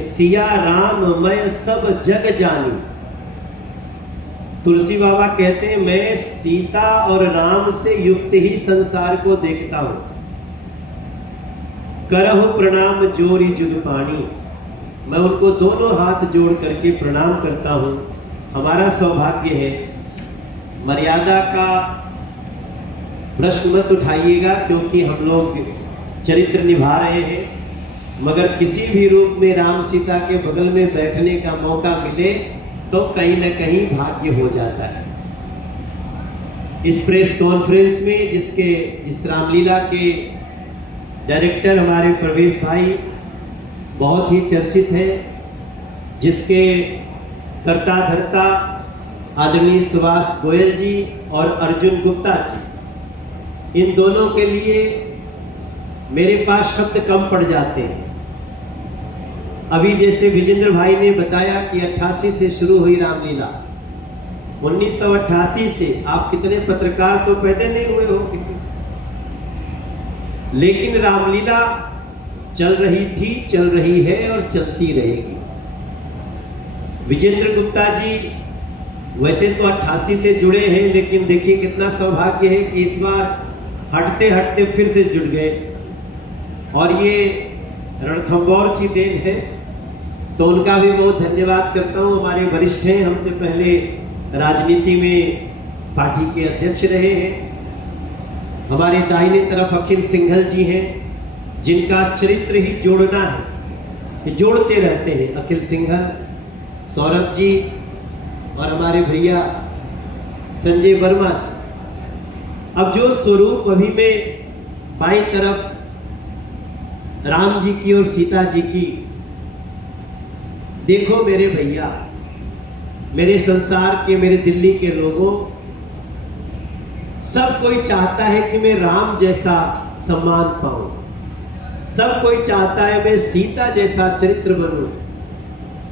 सिया राम मैं सब जग जानी। तुलसी बाबा कहते हैं मैं सीता और राम से युक्त ही संसार को देखता हूं। करहु प्रणाम जोरी जुग पानी। मैं उनको दोनों हाथ जोड़ करके प्रणाम करता हूं। हमारा सौभाग्य है। मर्यादा का प्रश्न मत उठाइएगा क्योंकि हम लोग चरित्र निभा रहे हैं, मगर किसी भी रूप में राम सीता के बगल में बैठने का मौका मिले तो कहीं न कहीं भाग्य हो जाता है। इस प्रेस कॉन्फ्रेंस में जिस रामलीला के डायरेक्टर हमारे प्रवेश भाई बहुत ही चर्चित है, जिसके कर्ता धर्ता आदरणीय सुभाष गोयल जी और अर्जुन गुप्ता जी, इन दोनों के लिए मेरे पास शब्द कम पड़ जाते हैं। अभी जैसे विजेंद्र भाई ने बताया कि 88 से शुरू हुई रामलीला, 1988 से आप कितने पत्रकार तो पैदा नहीं हुए होंगे, लेकिन रामलीला चल रही थी, चल रही है और चलती रहेगी। विजेंद्र गुप्ता जी वैसे तो 88 से जुड़े हैं, लेकिन देखिए कितना सौभाग्य है कि इस बार हटते हटते फिर से जुड़ गए, और ये रणथंबोर की देन है, तो उनका भी बहुत धन्यवाद करता हूँ। हमारे वरिष्ठ हैं, हमसे पहले राजनीति में पार्टी के अध्यक्ष रहे हैं। हमारे दाहिने तरफ अखिल सिंघल जी हैं, जिनका चरित्र ही जोड़ना है, जोड़ते रहते हैं। अखिल सिंघल, सौरभ जी और हमारे भैया संजय वर्मा जी। अब जो स्वरूप अभी में बाईं तरफ राम जी की और सीता जी की, देखो मेरे भैया, मेरे संसार के, मेरे दिल्ली के लोगों, सब कोई चाहता है कि मैं राम जैसा सम्मान पाऊं, सब कोई चाहता है मैं सीता जैसा चरित्र बनूं,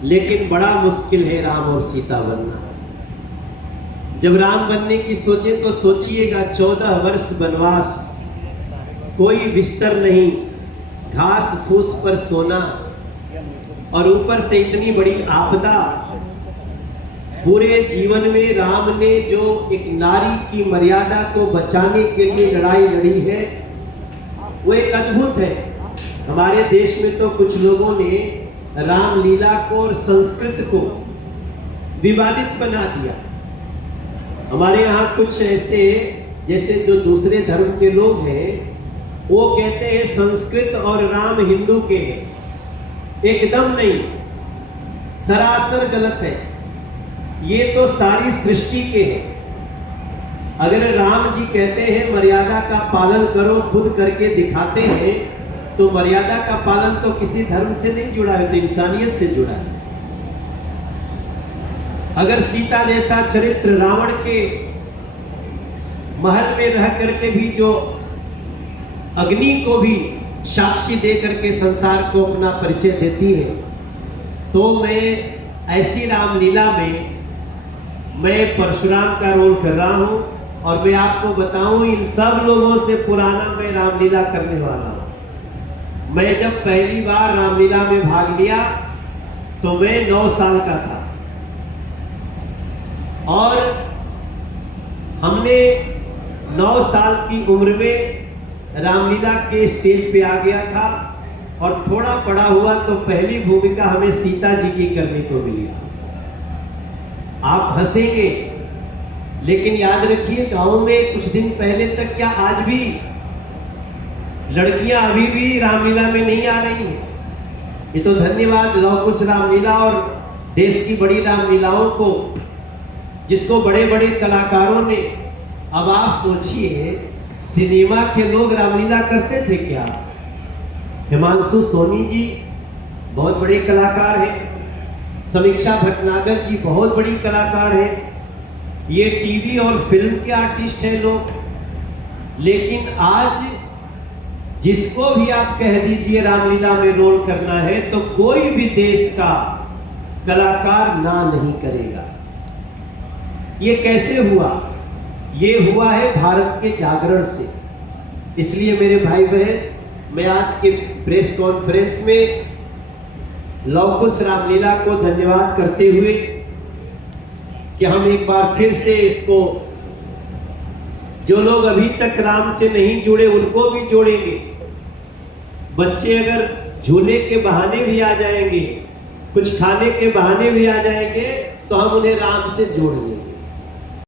लेकिन बड़ा मुश्किल है राम और सीता बनना। जब राम बनने की सोचे तो सोचिएगा 14 वर्ष वनवास, कोई बिस्तर नहीं, घास फूस पर सोना, और ऊपर से इतनी बड़ी आपदा। पूरे जीवन में राम ने जो एक नारी की मर्यादा को बचाने के लिए लड़ाई लड़ी है, वो एक अद्भुत है। हमारे देश में तो कुछ लोगों ने रामलीला को और संस्कृत को विवादित बना दिया। हमारे यहाँ कुछ ऐसे, जैसे जो दूसरे धर्म के लोग हैं, वो कहते हैं संस्कृत और राम हिंदू के हैं। एकदम नहीं, सरासर गलत है। ये तो सारी सृष्टि के हैं। अगर राम जी कहते हैं मर्यादा का पालन करो, खुद करके दिखाते हैं, तो मर्यादा का पालन तो किसी धर्म से नहीं जुड़ा है, तो इंसानियत से जुड़ा है। अगर सीता जैसा चरित्र रावण के महल में रह करके भी जो अग्नि को भी साक्षी दे करके संसार को अपना परिचय देती है, तो मैं ऐसी रामलीला में मैं परशुराम का रोल कर रहा हूं। और मैं आपको बताऊं, इन सब लोगों से पुराना मैं रामलीला करने वाला हूं। मैं जब पहली बार रामलीला में भाग लिया तो मैं 9 साल का था, और हमने 9 साल की उम्र में रामलीला के स्टेज पे आ गया था, और थोड़ा बड़ा हुआ तो पहली भूमिका हमें सीता जी की करने को मिली। आप हंसेंगे, लेकिन याद रखिए गांव में कुछ दिन पहले तक, क्या आज भी लड़कियां अभी भी रामलीला में नहीं आ रही हैं। ये तो धन्यवाद लव कुश रामलीला और देश की बड़ी रामलीलाओं को, जिसको बड़े बड़े कलाकारों ने। अब आप सोचिए, सिनेमा के लोग रामलीला करते थे क्या? हिमांशु सोनी जी बहुत बड़े कलाकार हैं, समीक्षा भटनागर जी बहुत बड़ी कलाकार हैं, ये टीवी और फिल्म के आर्टिस्ट हैं लोग। लेकिन आज जिसको भी आप कह दीजिए रामलीला में रोल करना है, तो कोई भी देश का कलाकार ना नहीं करेगा। ये कैसे हुआ? ये हुआ है भारत के जागरण से। इसलिए मेरे भाई बहन, मैं आज के प्रेस कॉन्फ्रेंस में लव कुश रामलीला को धन्यवाद करते हुए कि हम एक बार फिर से इसको, जो लोग अभी तक राम से नहीं जुड़े उनको भी जोड़ेंगे। बच्चे अगर झूले के बहाने भी आ जाएंगे, कुछ खाने के बहाने भी आ जाएंगे, तो हम उन्हें राम से जोड़ लेंगे।